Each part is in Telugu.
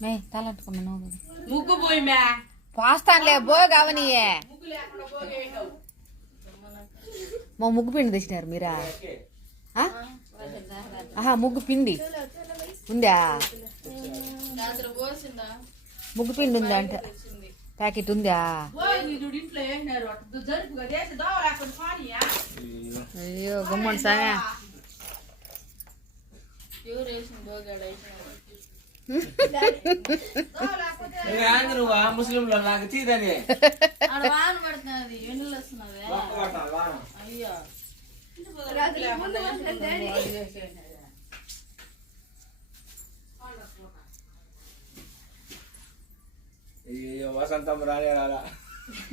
మే తలంటుకున్నా నువ్వు ముగ్గు పోయి మే పోస్తానులే బోగావనియే మా ముగ్గు పిండి తెచ్చినారు మీరా ఆహా ముగ్గు పిండి ఉందా ముగ్గు పిండి ఉందా అంటే ప్యాకెట్ ఉందా అయ్యో గమ్మని సాగా ముస్లింలో నాకు తీదని వసంతం రాలే రాలా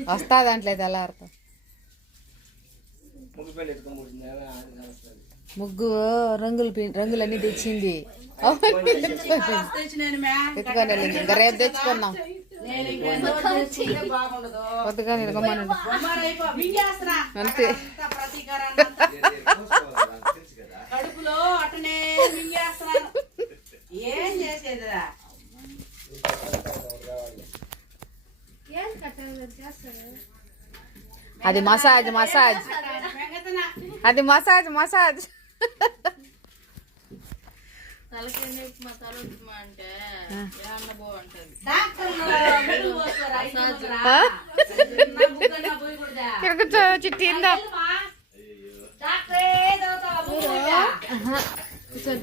వస్తాదంట్లేదు ఎలా అర్థం ముగ్గు పెళ్ళి ఎత్తుకొని ముగ్గు రంగులన్నీ తెచ్చింది ఎత్తుకొని ఇంకా రేపు తెచ్చుకున్నాం కొత్తగా నిలగమ్మనండి అంతే కడుపులో అట్టనే మింగేస్తున్నాను ఏం చేసేదిరా అది మసాజ్ అది మసాజ్ చిట్టి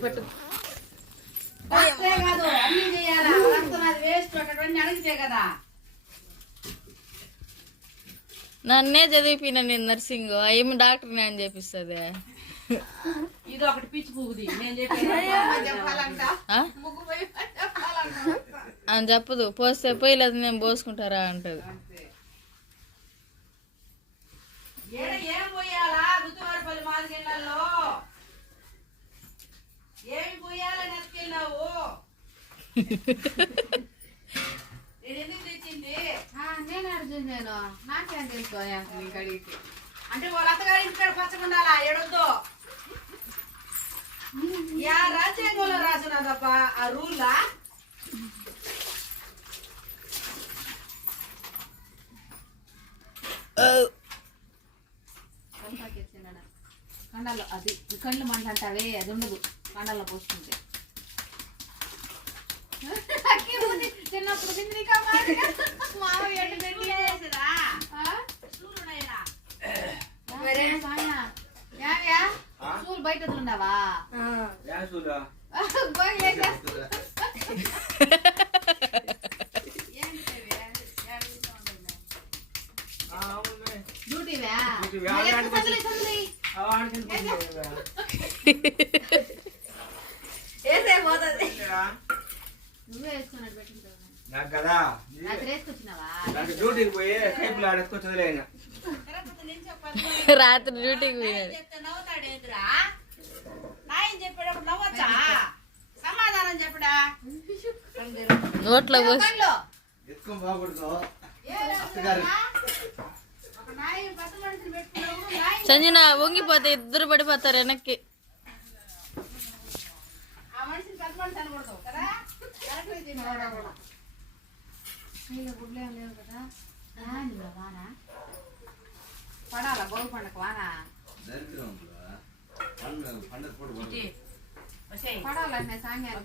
పట్టు నన్నే చదివిపోయినా నేను నర్సింగ్ ఏమి డాక్టర్ నేను చేపిస్తుంది ఇది ఒకటి పిచ్చి పువ్వుది అని చెప్పదు పోస్తే పోయి లేదు నేను పోసుకుంటారా అంటది ఏం పోయాలా గుత్తువారిపల్లి మాదిరిలో ఏమి పోయాలని ఎత్తుకెళ్ళావు నేను ఎందుకు తెచ్చింది నేను అర్జున్ నాకేం తెలుసుకో కడిగి అంటే వాళ్ళ అత్తగారి ఇంటికాడ పచ్చకుండాలా ఏడొద్దు యా రాజ్యాంగంలో రాసిన తప్ప ఆ రూల్లా కండాల్లో అది కళ్ళు మంట అంటావే అది ఉండదు కండాల్లో పోసుకుంటే చిన్నప్పుడు స్కూల్ బయట వదులుండావా నువ్వే వేసుకున్నాడు పెట్టింటావు నాకు కదా నాకు డ్యూటీకి పోయి కైపులు ఆడేసుకొచ్చదులే ఆయన రాత్రి డ్యూటీకి పోయినాడు నాయన చెప్పేటప్పుడు నవ్వచ్చా సమాధానం చెప్పడా నోట్లో పోసి ఎత్తుకొని బాగుపడుకో సంజన వంగిపోతే ఇద్దరు పడిపోతారు వెనక్కి గుడ్లు ఏం లేవు కదా వానా పడాలా గోగు పండుగ వానా పడాలంటే సాంగ్యాలు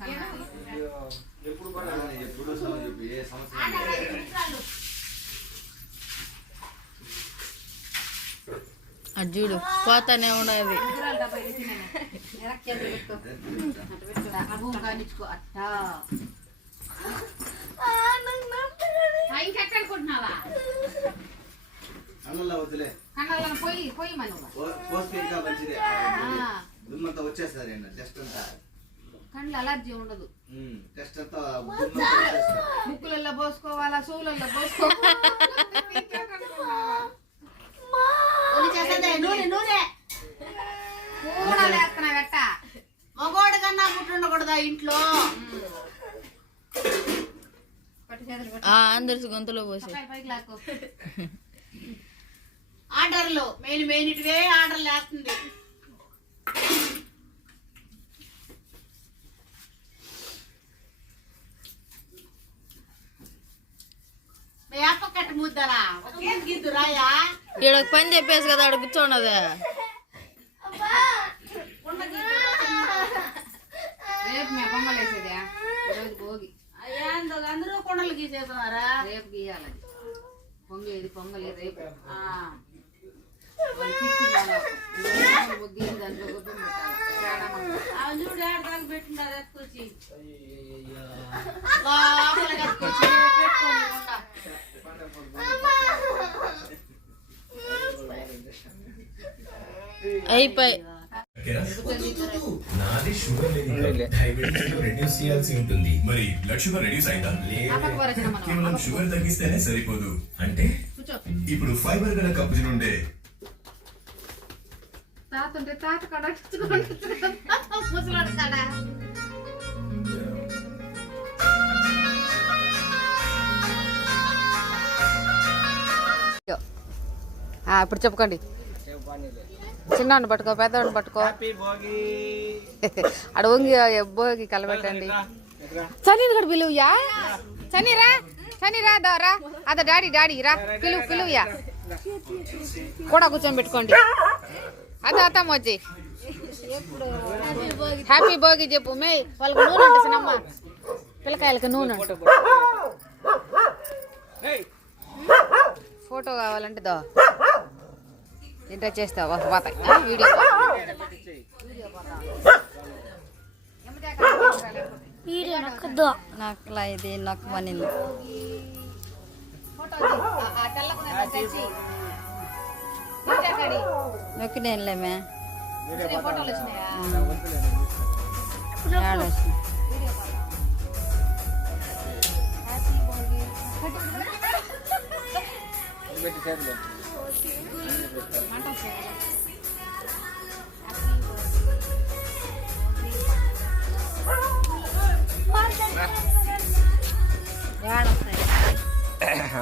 అది చూడు పోతానే ఉన్నది ఇంకెక్కడుకుంటున్నావా కళ్ళల్లో పోయి మనం వచ్చేస్తారు టెస్ట్ అంతా కళ్ళు అలర్జీ ఉండదు టెస్ట్ అంతా ముక్కులలో పోసుకోవాలా చెవులలో పోసుకోవాలా మగోడు కన్నా పుట్టుండకూడదా ఇంట్లో అందరి గొంతులో పోసి ఆర్డర్లు మెయిన్ ఇటువే ఆర్డర్లు వేస్తుంది ముద్దరా ఒకేం గిద్దు రాయా ఈడ ఒక పని చెప్పేసి కదా ఆడ కూర్చోన్నదే. రేపు మేము పొంగల్ వేసేదా ఈరోజు భోగి. అయ్యా అందరూ కొండలు గీసేస్తున్నారా? రేపు గీయాలి పొంగేది పొంగలి రేపు. ముగ్గు దాంట్లో గుడ్డం పెట్టాలి. చూడు ఏడాది పెట్టినారు ఎత్తుకొచ్చి అయిపోయి నాది షుగర్ లేదు, డయాబెటిస్ రెడ్యూస్ చేయాల్సి ఉంటుంది. మరి బ్లడ్ షుగర్ రెడ్యూస్ అయిందా? లేదు, కేవలం షుగర్ తగ్గిస్తేనే సరిపోదు. అంటే ఇప్పుడు ఫైబర్ గల కప్పు నుండే తాత ఉంటే తాత కడ ముసలాడు కడ. ఇప్పుడు చెప్పుకోండి. చిన్నవాడిని పట్టుకో, పెద్దవాడిని పట్టుకో. హ్యాపీ భోగి. అడ వంగి భోగి కలబెట్టండి. చని కూడా పిలువుయా, చని రా, చని రా, రా అద డాడీ డాడీ రా, పిలువుయా కూడా కూర్చొని పెట్టుకోండి. అద అత్తమ్మ వచ్చి హ్యాపీ భోగి చెప్పు. మే వాళ్ళకి నూనె అంటే సినమ్మ పిల్లకాయలకి నూనె. ఫోటో కావాలంటే దో ఇంటర్ చేస్తావా పోతాయి వీడియో. నాకు ఇది నాకు మనింది. నొక్కినేలేమే ఫోటోలు వచ్చినాయా? ఏడొస్తాయి.